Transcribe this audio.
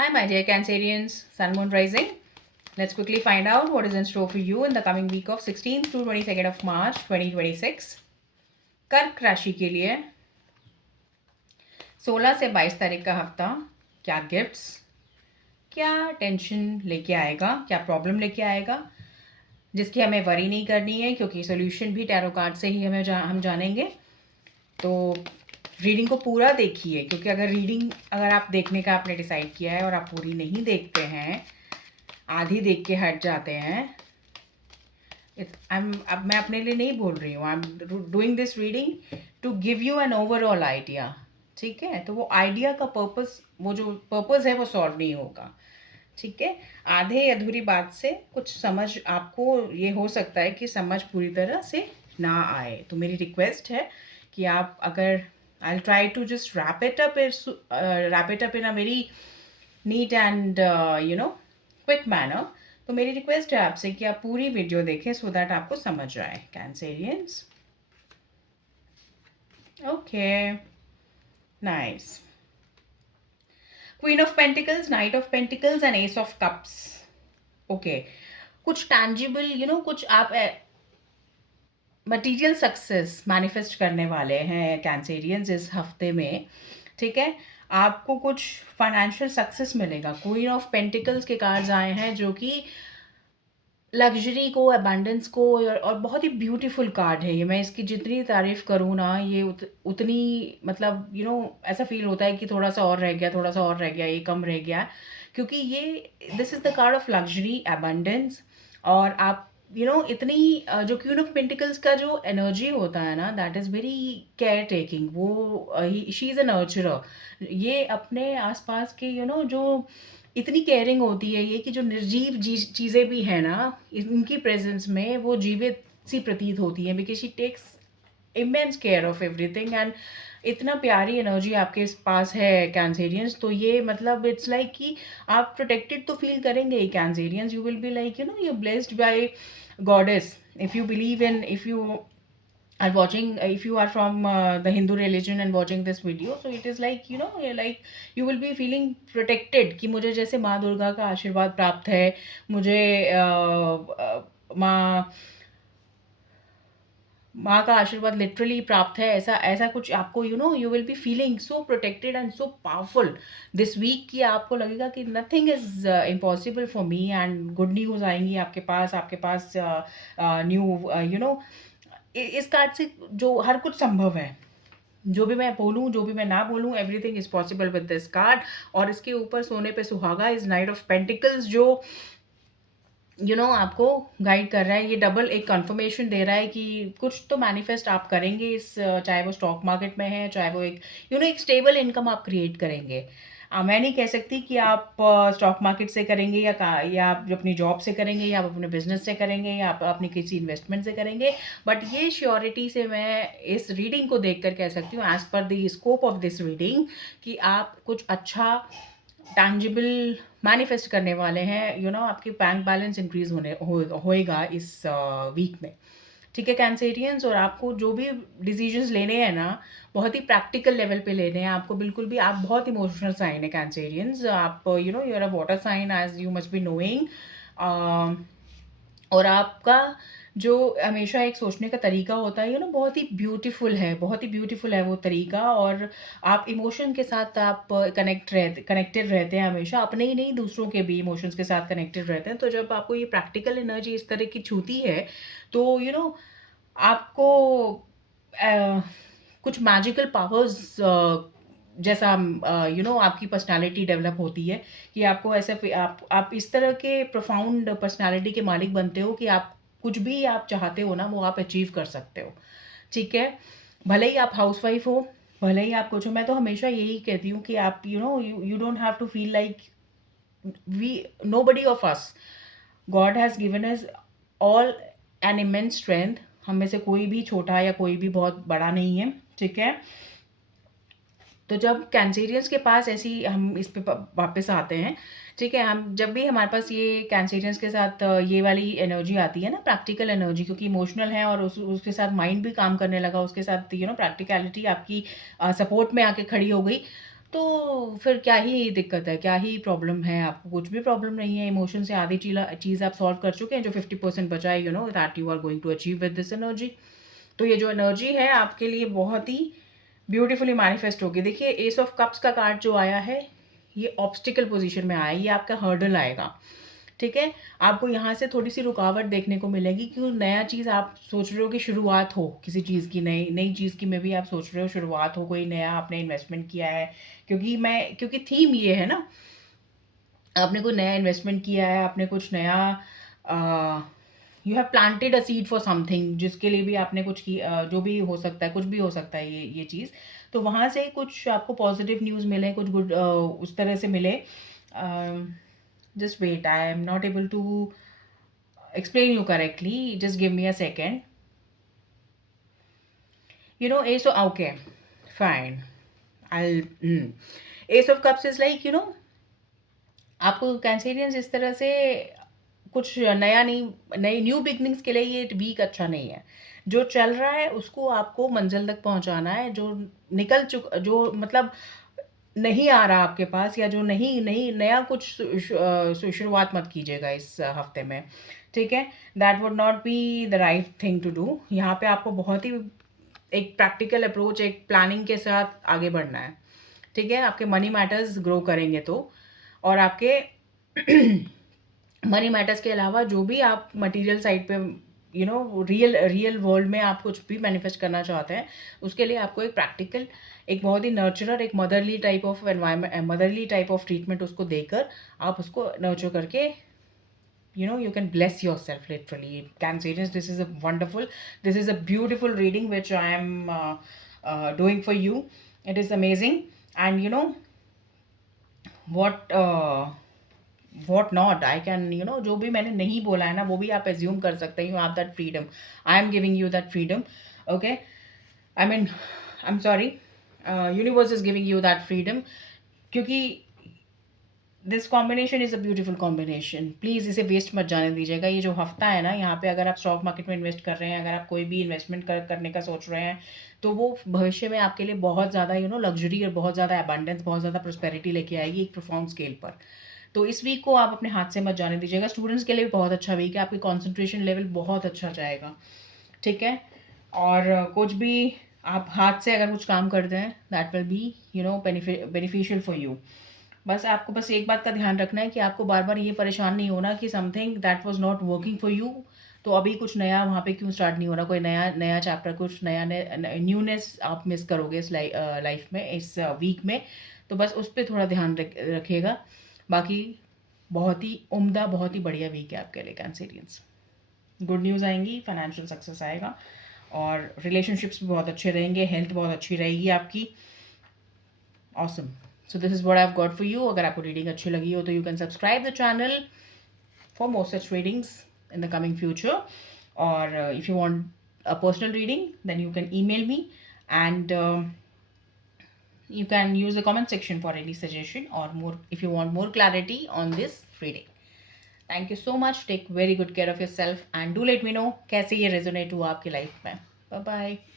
Hi, my dear Cancerians, Sun Moon Rising. Let's quickly find out what is in store for you in the coming week of 16th to 22nd of March 2026. कर्क राशि के लिए 16 से 22 तारीख का हफ्ता क्या गिफ्ट्स, क्या टेंशन लेके आएगा, क्या प्रॉब्लम लेके आएगा, जिसकी हमें वरी नहीं करनी है क्योंकि सोल्यूशन भी टैरो कार्ड से ही हम जानेंगे। तो रीडिंग को पूरा देखिए क्योंकि अगर आप देखने का आपने डिसाइड किया है और आप पूरी नहीं देखते हैं, आधी देख के हट जाते हैं, अब मैं अपने लिए नहीं बोल रही हूँ, I am doing this reading to give you an overall idea. ठीक है, तो वो आइडिया का पर्पस, वो जो पर्पस है वो सॉल्व नहीं होगा। ठीक है, आधे अधूरी बात से कुछ समझ आपको ये हो सकता है कि समझ पूरी तरह से ना आए। तो मेरी रिक्वेस्ट है कि आप अगर I try to just wrap it up in a very neat and quick manner. तो मेरी रिक्वेस्ट है आपसे कि आप पूरी वीडियो देखें सो दैट आपको समझ आए Cancerians. Okay, nice. Queen of pentacles, night of pentacles and S of cups. Okay, कुछ टैंजिबल कुछ आप मटीरियल सक्सेस मैनिफेस्ट करने वाले हैं कैंसेरियंस इस हफ्ते में। ठीक है, आपको कुछ फाइनेंशियल सक्सेस मिलेगा। क्वीन ऑफ पेंटिकल्स के कार्ड्स आए हैं जो कि लग्जरी को, अबंडेंस को, और बहुत ही ब्यूटीफुल कार्ड है ये। मैं इसकी जितनी तारीफ़ करूँ ना, ये उतनी मतलब ऐसा फील होता है कि थोड़ा सा और रह गया, थोड़ा सा और रह गया, ये कम रह गया, क्योंकि ये this is the card of luxury, abundance. और आप इतनी जो क्वीन ऑफ पेंटिकल्स का जो एनर्जी होता है ना, that is very care taking. वो शी इज़ अ नर्चरर। ये अपने आसपास के जो इतनी केयरिंग होती है ये कि जो निर्जीव चीज़ें भी हैं ना, उनकी प्रेजेंस में वो जीवित सी प्रतीत होती हैं, because she takes immense care of everything. And इतना प्यारी एनर्जी आपके पास है कैंसेरियंस। तो ये मतलब इट्स लाइक कि आप प्रोटेक्टेड तो फील करेंगे ही Cancerians. You will be like you blessed by goddess if you believe in, if you are watching, if you are from the Hindu religion and watching this video, so it is like like you will be feeling protected कि मुझे जैसे माँ दुर्गा का आशीर्वाद प्राप्त है, मुझे माँ माँ का आशीर्वाद लिटरली प्राप्त है, ऐसा ऐसा कुछ आपको you will be feeling so protected and so powerful this week कि आपको लगेगा कि nothing is impossible for me. And good news आएंगी आपके पास न्यू इस कार्ड से जो हर कुछ संभव है। जो भी मैं बोलूँ, जो भी मैं ना बोलूँ, everything is possible with this card. और इसके ऊपर सोने पे सुहागा इज नाइट ऑफ पेंटिकल्स, जो आपको गाइड कर रहा है। ये डबल एक कंफर्मेशन दे रहा है कि कुछ तो मैनिफेस्ट आप करेंगे इस चाहे वो स्टॉक मार्केट में है, चाहे वो एक एक स्टेबल इनकम आप क्रिएट करेंगे। मैं नहीं कह सकती कि आप स्टॉक मार्केट से करेंगे या आप जो अपनी जॉब से करेंगे, या आप अपने बिजनेस से करेंगे, या आप अपनी किसी इन्वेस्टमेंट से करेंगे, बट ये श्योरिटी से मैं इस रीडिंग को देखकर कह सकती हूँ, as per the scope of this reading, कि आप कुछ अच्छा टैंजिबल मैनिफेस्ट करने वाले हैं। आपकी बैंक बैलेंस इंक्रीज होएगा इस वीक में। ठीक है कैंसेरियंस, और आपको जो भी डिसीजंस लेने हैं ना, बहुत ही प्रैक्टिकल लेवल पे लेने हैं आपको। बिल्कुल भी, आप बहुत इमोशनल साइन है कैंसेरियंस। आप you are a water sign, as you must be knowing. और आपका जो हमेशा एक सोचने का तरीका होता है बहुत ही ब्यूटीफुल है, बहुत ही ब्यूटीफुल है वो तरीका। और आप इमोशन के साथ आप कनेक्टेड रहते हैं हमेशा, अपने ही नहीं दूसरों के भी इमोशंस के साथ कनेक्टेड रहते हैं। तो जब आपको ये प्रैक्टिकल एनर्जी इस तरह की छूती है, तो आपको कुछ मैजिकल पावर्स जैसा आपकी पर्सनालिटी डेवलप होती है, कि आपको ऐसे आप इस तरह के प्रोफाउंड पर्सनालिटी के मालिक बनते हो कि आप कुछ भी आप चाहते हो ना, वो आप अचीव कर सकते हो। ठीक है, भले ही आप हाउसवाइफ हो, भले ही आप कुछ हो, मैं तो हमेशा यही कहती हूँ कि आप you don't have to feel like we nobody of us, God has given us all an immense strength. हम में से कोई भी छोटा या कोई भी बहुत बड़ा नहीं है। ठीक है, तो जब कैंसेरियंस के पास ऐसी, हम इस पे वापस आते हैं। ठीक है, हम जब भी हमारे पास ये कैंसेरियंस के साथ ये वाली एनर्जी आती है ना, प्रैक्टिकल एनर्जी, क्योंकि इमोशनल है और उसके साथ माइंड भी काम करने लगा, उसके साथ प्रैक्टिकलिटी आपकी सपोर्ट में आके खड़ी हो गई। तो फिर क्या ही दिक्कत है, क्या ही प्रॉब्लम है, आपको कुछ भी प्रॉब्लम नहीं है, इमोशन से आधी चीज़ आप सॉल्व कर चुके हैं, जो 50% बचा है, that you are going to achieve with this energy. तो ये जो एनर्जी है आपके लिए बहुत ही ब्यूटीफुली मैनिफेस्ट होगी। देखिए एस ऑफ कप्स का कार्ड जो आया है, ये ऑब्स्टिकल पोजीशन में आया है, ये आपका हर्डल आएगा, ठीक है? आपको यहाँ से थोड़ी-सी रुकावट देखने को मिलेगी कि कोई नया चीज़ आप सोच रहे हो कि शुरुआत हो किसी चीज़ की, नई नई चीज़ की में भी आप सोच रहे हो शुरुआत हो, कोई नया आपने इन्वेस्टमेंट किया है। क्योंकि थीम ये है ना, आपने कोई नया इन्वेस्टमेंट किया है, आपने कुछ नया uh, you have planted a seed for something, जिसके लिए भी आपने कुछ जो भी हो सकता है, कुछ भी हो सकता है ये चीज़। तो वहाँ से कुछ आपको पॉज़िटिव न्यूज़ मिले, कुछ गुड उस तरह से मिले। Just wait, I am not able to explain you correctly. Just give me a second. Ace of okay, fine. I'll. Ace of Cups is like आपको कैंसेरियंस इस तरह से कुछ नया नहीं, नई न्यू बिगनिंग्स के लिए ये वीक अच्छा नहीं है। जो चल रहा है उसको आपको मंजिल तक पहुंचाना है, जो मतलब नहीं आ रहा आपके पास, या जो नहीं नहीं नया कुछ शुरुआत मत कीजिएगा इस हफ्ते में, ठीक है? That would not be the right thing to do. यहाँ पे आपको बहुत ही एक प्रैक्टिकल अप्रोच, एक प्लानिंग के साथ आगे बढ़ना है, ठीक है? आपके मनी मैटर्स ग्रो करेंगे तो, और आपके मनी मैटर्स के अलावा जो भी आप मटेरियल साइड पे रियल रियल वर्ल्ड में आप कुछ भी मैनिफेस्ट करना चाहते हैं, उसके लिए आपको एक प्रैक्टिकल, एक बहुत ही नर्चरर, एक motherly type of environment, motherly type of treatment उसको देकर आप उसको नर्चर करके you can bless yourself literally. Cancerians, this is a beautiful reading which I am doing for you. It is amazing. And what what not, I can, जो भी मैंने नहीं बोला है ना, वो भी आप assume कर सकते हैं. You have that freedom. I am giving you that freedom. Okay, I mean, I'm sorry, universe is giving you that freedom, क्योंकि this combination is a beautiful combination. Please इसे वेस्ट मत जाने दीजिएगा। ये जो हफ्ता है ना, यहाँ पे अगर आप स्टॉक मार्केट में इन्वेस्ट कर रहे हैं, अगर आप कोई भी इन्वेस्टमेंट करने का सोच रहे हैं, तो वो भविष्य में आपके लिए बहुत ज़्यादा लग्जरी और बहुत ज़्यादा अबंडेंस, बहुत ज़्यादा प्रोस्पेरिटी लेके आएगी एक प्रोफाउंड स्केल पर। तो इस वीक को आप अपने हाथ से मत जाने दीजिएगा। स्टूडेंट्स के लिए भी बहुत अच्छा वीक है, आपकी कॉन्सेंट्रेशन लेवल बहुत अच्छा जाएगा, ठीक है? और कुछ भी आप हाथ से अगर कुछ काम करते हैं, that will be beneficial for you. बस एक बात का ध्यान रखना है कि आपको बार-बार ये परेशान नहीं होना कि something that was not working for you, तो अभी कुछ नया वहाँ पे क्यों स्टार्ट नहीं हो रहा, कोई नया नया चैप्टर, कुछ नया न्यूनेस आप मिस करोगे इस लाइफ में, इस वीक में। तो बस उस पे थोड़ा ध्यान रखिएगा। बाकी बहुत ही उम्दा, बहुत ही बढ़िया वीक है आपके लिए कैंसेरियंस। गुड न्यूज़ आएँगी, फाइनेंशियल सक्सेस आएगा, और रिलेशनशिप्स भी बहुत अच्छे रहेंगे, हेल्थ बहुत अच्छी रहेगी आपकी। Awesome. So this is what I have got for you. अगर आपको रीडिंग अच्छी लगी हो तो you can subscribe the channel for more such readings in the coming future, और if you want a personal reading, then you can email me, and you can use the comment section for any suggestion or more if you want more clarity on this reading. Thank you so much. Take very good care of yourself, and do let me know कैसे ये resonate हुआ आपकी life में. Bye bye.